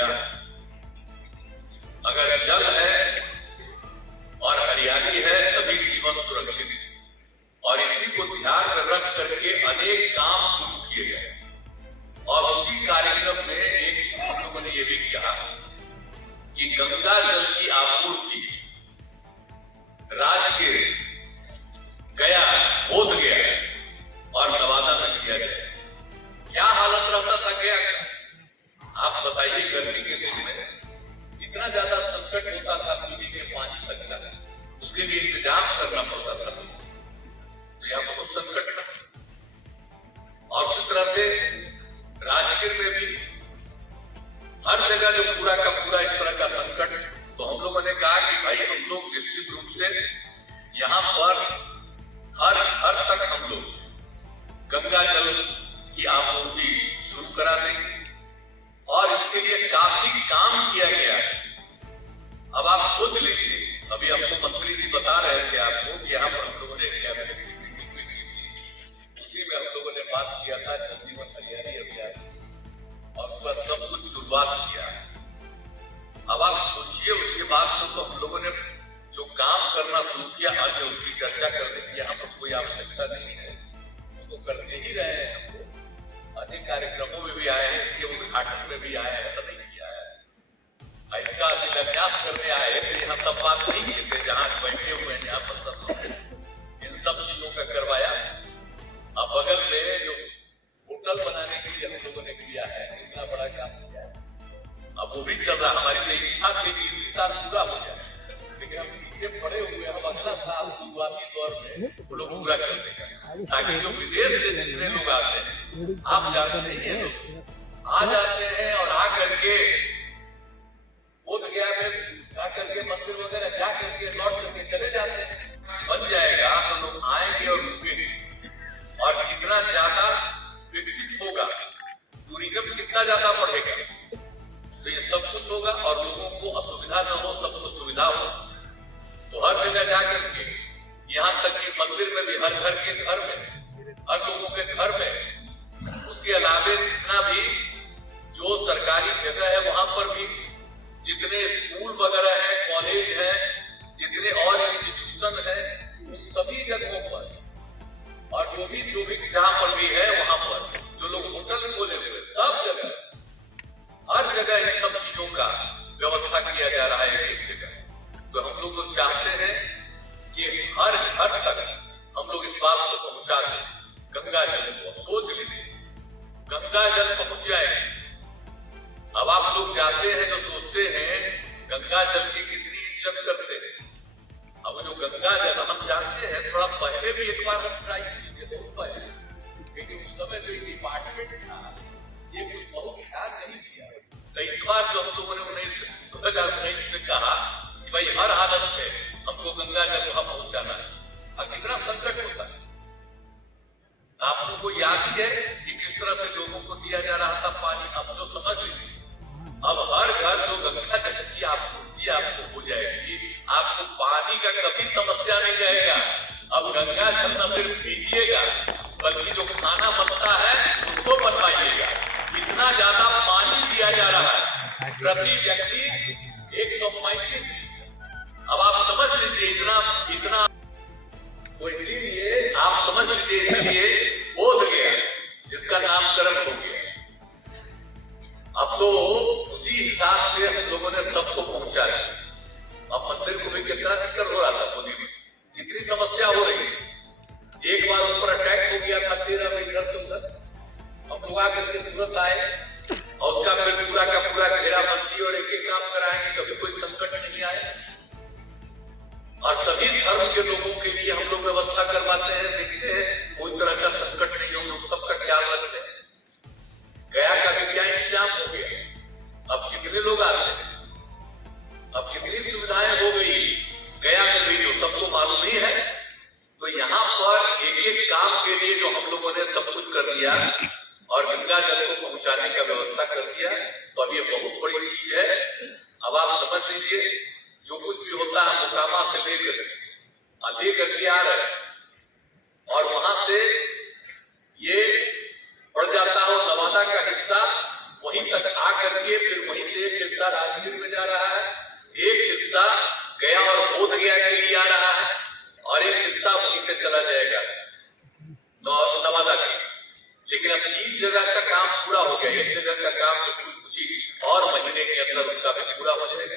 विज्ञान। अगर जल है और हरियाली है तभी जीवन सुरक्षित है, और इसी को ध्यान में रख करके अनेक काम शुरू किए गए। और उसी कार्यक्रम में एक हम लोगों ने ये भी कहा कि गंगा जल की आपूर्ति राज्य के गया, बोध गया और नवादा में किया गया। क्या हालत रहता था गया का? आप बताइए, गर्मी के दिन में इतना ज्यादा संकट होता था पीने के पानी तक का, उसके लिए इंतजाम करना पड़ता था। तो यहाँ बहुत संकट था। और उसी तरह से राजगीर में भी हर जगह जो पूरा का पूरा इस तरह का संकट, तो हम लोगों ने कहा कि भाई हम लोग निश्चित रूप से यहाँ पर हर तक हम लोग गंगा जल की आपूर्ति शुरू करा देंगे, और इसके लिए काफी काम किया गया है। अब आप सोच लीजिए, अभी आपको मंत्री जी बता रहे थे आपको कि यहाँ पर हम लोगों ने कैबिनेट की मीटिंग हुई थी, उसी में हम लोगों ने बात किया था जल जीवन हरियाली अभियान, और उसका सब कुछ शुरुआत किया। अब आप सोचिए, उसके बाद से तो हम लोगों ने जो काम करना शुरू किया, आज उसकी चर्चा करने की यहाँ पर कोई आवश्यकता नहीं है, वो तो करते ही रहे हैं। अनेक कार्यक्रमों में भी आए हैं, इसके उद्घाटन में भी आए हैं, तो नहीं किया है। इसका शिलान्यास करने आए थे, यहाँ सब बात नहीं किए थे, जहाँ बैठे हुए हैं यहाँ पर सब लोग इन सब चीजों का करवाया। अब बगल में जो होटल बनाने के लिए हम लोगों ने किया है, इतना बड़ा काम किया है, अब वो भी चल रहा। हमारी तो इच्छा थी कि इसी साल पूरा हो जाए, लेकिन हम पीछे पड़े हुए हैं। हम अगला साल शुरुआती दौर में वो लोग पूरा कर देगा, ताकि जो विदेश से जितने लोग आते हैं, आप जानते नहीं है, लोग आ जाते हैं और आ करके बोध गया में जा करके मंदिर वगैरह जा करके लौट करके चले जाते हैं। बन जाएगा तो लोग आएंगे और रुकेंगे, और कितना ज्यादा विकसित होगा, टूरिज्म कितना ज्यादा बढ़ेगा, तो ये सब कुछ होगा। और लोगों को असुविधा न हो, सबको सुविधा हो। तो हर जगह जाकर के, यहाँ तक कि मंदिर में भी, हर घर के घर में, हर लोगों के घर में, उसके अलावे जितना भी जो सरकारी जगह है वहां पर भी, जितने स्कूल वगैरह है, कॉलेज है, जितने और इंस्टीट्यूशन है, उन सभी जगहों पर, और जो भी जहां पर भी है वहां पर, जो लोग होटल खोले हुए, सब जगह, हर जगह इन सब चीजों का व्यवस्था किया जा रहा है एक जगह। तो हम लोग तो चाहते हैं कि हर घर तक हम लोग इस बात को पहुंचा दें, गंगा जल को। सोच लीजिए, गंगा जल पहुंच जाए। अब आप लोग जाते हैं जो सोचते हैं गंगा जल की कितनी इज्जत करते हैं। अब जो गंगा जल हम जानते हैं, थोड़ा पहले भी एक बार हम ट्राई किए थे, बहुत पहले, लेकिन उस समय जो डिपार्टमेंट था ये कुछ बहुत ध्यान नहीं दिया। तो इस बार जो हम लोगों ने 2019 में कहा कि भाई हर हालत में हमको गंगा जल वहां पहुंचाना है। अब कितना संकट होता है, आप लोगों को याद ही है कि किस तरह से लोगों को दिया जा रहा था पानी। अब जो समझ लीजिए, अब हर घर जो गंगा जल की आपूर्ति आपको हो जाएगी, आपको पानी का कभी समस्या नहीं रहेगा। अब गंगा जल न सिर्फ पीजिएगा, बल्कि जो खाना बनता है उसको बनवाइएगा। इतना ज्यादा पानी दिया जा रहा है, प्रति व्यक्ति 135 लीटर। अब आप समझ लीजिए, इतना तो इसीलिए आप समझ लीजिए, इसलिए बोध गया, इसका नामकरण हो गया। अब तो उसी हिसाब से हम लोगों ने सबको पहुंचा है। अब मंदिर को भी कितना दिक्कत हो रहा था, मोदी में कितनी समस्या हो रही है। एक बार उस पर अटैक हो गया था 13 में, इधर से उधर हम लोग आकर के तुरंत आए, और उसका फिर पूरा का पूरा घेराबंदी और एक काम कराएंगे, कभी कोई संकट नहीं आए। और सभी धर्म के लोगों के लिए हम लोग व्यवस्था करवाते हैं, देखते हैं कोई तरह का संकट नहीं हो, लोग सबका ख्याल रखते हैं। गया का भी क्या इंतजाम हो गया, अब कितने लोग आते हैं, अब कितनी सुविधाएं हो गई गया में भी, जो सबको मालूम ही है। तो यहाँ पर एक एक काम के लिए जो हम लोगों ने सब कुछ कर दिया और गंगा जल को पहुंचाने का व्यवस्था कर दिया, तो अब ये बहुत बड़ी चीज है। अब आप समझ लीजिए, जो कुछ भी होता है मोकामा से लेकर के आ रहे हैं, और वहां से ये बढ़ जाता हो नवादा का हिस्सा, वहीं तक आ करके फिर वहीं से महीने के अंदर उसका भी पूरा हो जाएगा।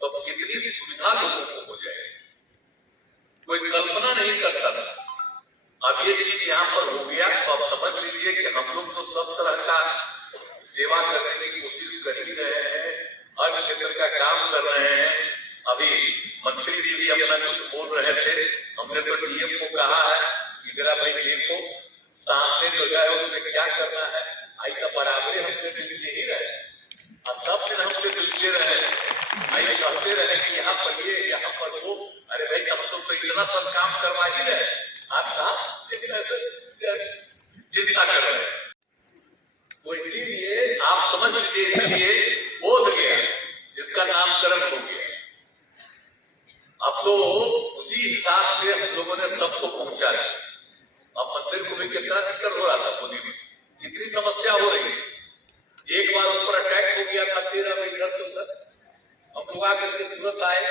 तो कितनी सुविधा लोगों को हो जाएगी, कोई कल्पना नहीं करता था। अब ये चीज यहाँ पर हो गया, तो आप समझ लीजिए कि हम लोग तो सब तरह का सेवा करने की कोशिश कर ही रहे हैं, हर क्षेत्र का काम कर रहे हैं। अभी मंत्री जी भी अपना कुछ बोल रहे थे, हमने तो डीएम को कहा है कि जरा भाई देखो सामने जो है उसमें क्या करना है। आई तो बराबरी हमसे मिलते ही रहे और सब दिन हमसे मिलते रहे, आई कहते रहे कि यहाँ पर ये यहाँ पर वो। अरे भाई हम तो इतना सब काम करवा ही रहे, आप कहाँ चिंता कर रहे हैं। तो इसीलिए आप समझ लीजिए, इसलिए बोध गया इसका नामकरण हो गया। अब तो उसी हिसाब से हम लोगों ने सबको पहुंचा दिया। अब मंदिर को भी कितना दिक्कत हो रहा था, मोदी में कितनी समस्या हो रही है। एक बार उस पर अटैक हो गया था 13 में इधर से उधर, हम लोग आकर तुरंत आए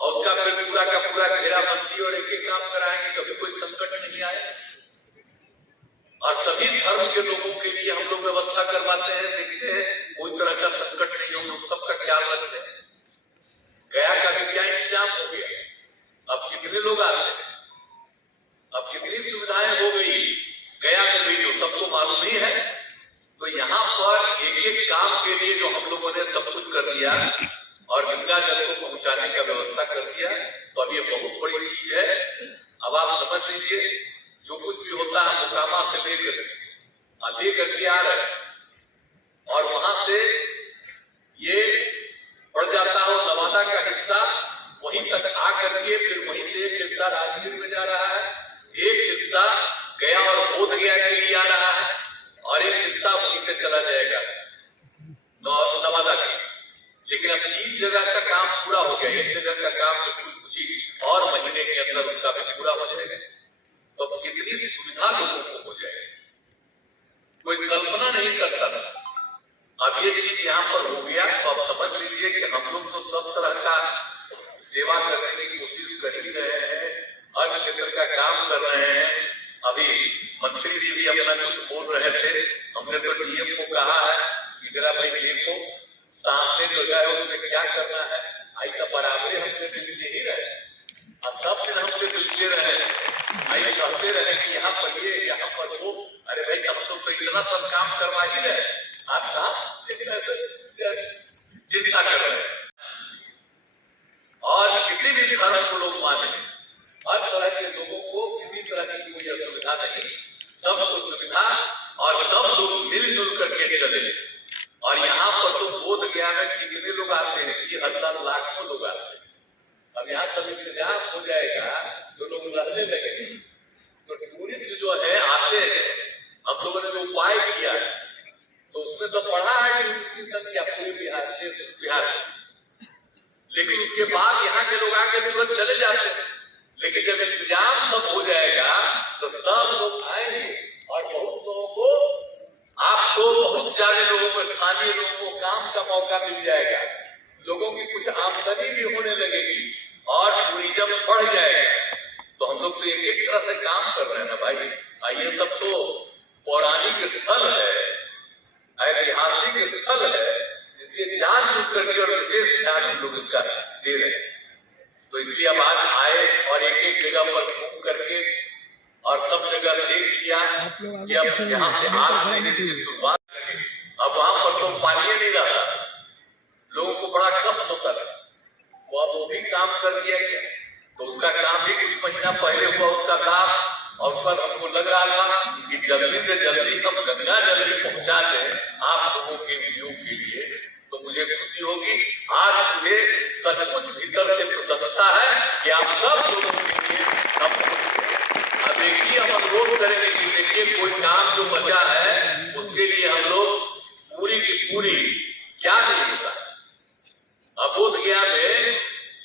और उसका फिर पूरा का पूरा घेराबंदी और एक एक काम कराएंगे, कभी कोई संकट नहीं आए। और सभी धर्म के लोगों के लिए हम लोग व्यवस्था करवाते हैं, देखते हैं कोई तरह का संकट नहीं हो, उन सबका ख्याल रखते हैं। गया का भी क्या इंतजाम हो गया, अब कितने लोग आते हैं, अब कितनी सुविधाएं हो गई गया में भी, जो सबको मालूम ही है। तो यहाँ पर एक एक काम के लिए जो हम लोगों ने सब कुछ कर दिया और गंगा जल को पहुंचाने का व्यवस्था कर दिया, तो अब ये बहुत बड़ी चीज है। अब आप समझ लीजिए जो कुछ भी होता है मोकामा से लेकर के आ रहे हैं और वहां से ये पड़ जाता हो नवादा का हिस्सा, वहीं तक आकर के फिर वहीं से एक हिस्सा राजगीर में जा रहा है, एक हिस्सा गया और बोध गया के लिए आ रहा है और एक हिस्सा वहीं से चला जाएगा नवादा के। लेकिन अब 3 जगह का काम पूरा हो गया, एक जगह का काम कुछ ही और महीने के अंदर उसका भी पूरा हो जाएगा। तो कितनी सुविधा लोगों को हो जाएगी, कोई कल्पना नहीं करता था। अब ये चीज यहाँ पर हो गया, तो आप समझ लीजिए कि हम लोग तो सब तरह का सेवा करने की कोशिश कर ही रहे हैं, हर क्षेत्र का काम कर रहे हैं। अभी मंत्री जी भी अपना कुछ बोल रहे थे, हमने तो डीएम को कहा है कि जरा भाई देखो सामने जो है उसमें क्या करना है। आई तो बराबरी हमसे मिलते ही रहे और सब दिन हमसे मिलते रहे, आई कहते रहे कि यहाँ पर ये यहाँ पर वो। अरे भाई हम तो इतना सब काम करवा ही रहे, आप कहाँ चिंता कर रहे हैं। और किसी भी धर्म को लोग माने, हर तरह के लोगों को किसी तरह की कोई असुविधा नहीं, सबको सुविधा और सब लोग मिलजुल करके चले। और यहाँ पर तो बोध गया में कितने लोग आते हैं कि हर साल लाखों लोग आते हैं। अब यहाँ सब इंतजाम हो जाएगा तो लोग रहने लगेंगे, तो टूरिस्ट जो है आते हैं। हम लोगों ने जो उपाय किया है तो उसमें तो पढ़ा है टूरिस्ट की संख्या पूरे बिहार में, लेकिन उसके बाद यहाँ के लोग आके तुरंत चले जाते हैं। लेकिन जब इंतजाम सब हो जाएगा तो सब लोग आएंगे और बहुत लोगों को, आपको बहुत ज्यादा लोगों को, स्थानीय लोगों को काम का मौका मिल जाएगा, लोगों की कुछ आमदनी भी होने लगेगी और टूरिज्म बढ़ जाएगा। तो हम लोग तो एक एक तरह से काम कर रहे हैं ना भाई। ये सब तो पौराणिक स्थल है, ऐतिहासिक स्थल है, इसलिए जानबूझ करके और विशेष ध्यान हम लोग इसका दे रहे हैं। तो इसलिए अब आज आए और एक एक जगह पर घूम करके और सब जगह देख लिया कि अब यहाँ से आज से शुरुआत करेंगे। अब वहां पर तो पानी नहीं रहा, लोगों को बड़ा कष्ट होता था, तो अब वो भी काम कर दिया गया। तो उसका काम भी कुछ महीना पहले हुआ उसका काम, और उस पर हमको लग रहा था कि जल्दी से जल्दी हम गंगा जल पहुंचा दें आप लोगों के उपयोग के लिए, तो मुझे खुशी होगी। आज मुझे सचमुच भीतर से प्रसन्नता है कि आप सब लोगों के लिए अब एक ही हम अनुरोध करेंगे कि देखिए कोई काम जो बचा है उसके लिए हम लोग पूरी की पूरी क्या नहीं होता है। अब बोध गया में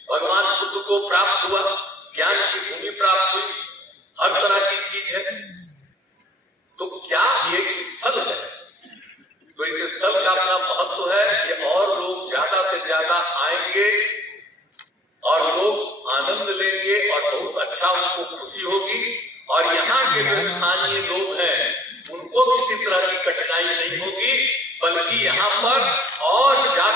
भगवान बुद्ध को प्राप्त हुआ, ज्ञान की भूमि प्राप्त हुई, हर तरह की चीज है। तो क्या ये स्थल है, तो इस स्थल का अपना महत्व है कि और लोग ज्यादा से ज्यादा आएंगे और लोग आनंद लेंगे और बहुत अच्छा उनको खुशी होगी। और यहाँ के जो स्थानीय लोग हैं उनको किसी तरह की कठिनाई नहीं होगी, बल्कि यहाँ पर और ज्यादा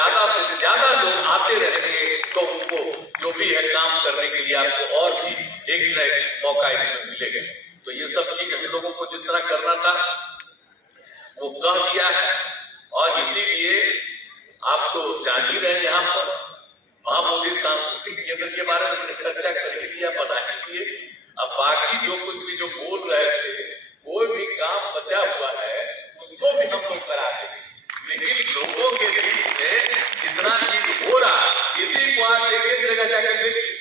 ज्यादा से ज्यादा लोग आते रहेंगे तो उनको जो भी है काम करने के लिए आपको और भी एक न एक मौका इसमें मिलेगा। तो ये सब चीज हम लोगों को जितना करना था वो कह दिया है, और इसीलिए आप तो जान ही रहे यहाँ पर महामोदी सांस्कृतिक केंद्र के बारे में चर्चा कर ही दिया, बना ही दिए। अब बाकी जो कुछ भी जो बोल रहे थे, कोई भी काम बचा हुआ है उसको भी हम लोग करा देंगे, लेकिन लोगों के बीच में जितना चीज हो रहा इसी को आप एक एक जगह जाकर देखिए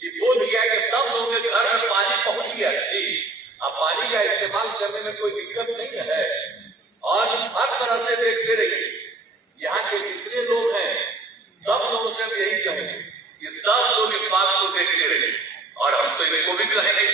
कि बोध गया कि सब लोगों के घर में पानी पहुंच गया। अब पानी का इस्तेमाल करने में कोई दिक्कत नहीं है, और हर तरह से देखते रहिए यहाँ के जितने लोग हैं सब लोगों से यही कहेंगे कि सब लोग इस बात को देखते रहिए, और हम तो इनको भी कहेंगे